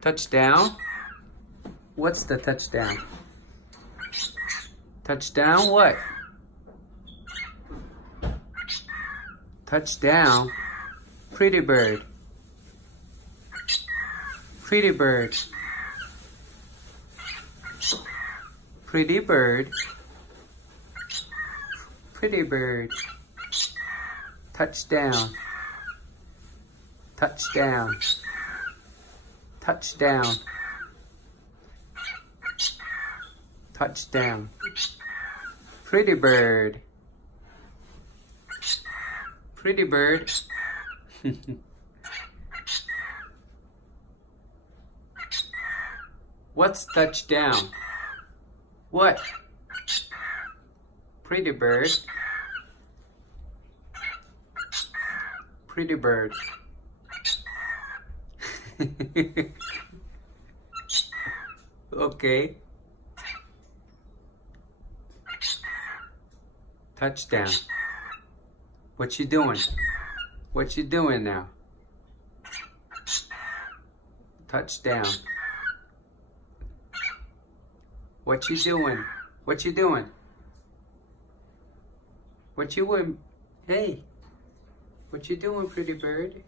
Touchdown? What's the touchdown? Touchdown what? Touchdown. Pretty bird. Pretty bird. Pretty bird. Pretty bird. Touchdown. Touchdown. Touchdown. Touchdown. Pretty bird. Pretty bird. What's touchdown? What? Pretty bird. Pretty bird. Okay. Touchdown. What you doing? What you doing now? Touchdown. What you doing? What you doing? What you doing? Hey, what you doing, pretty bird?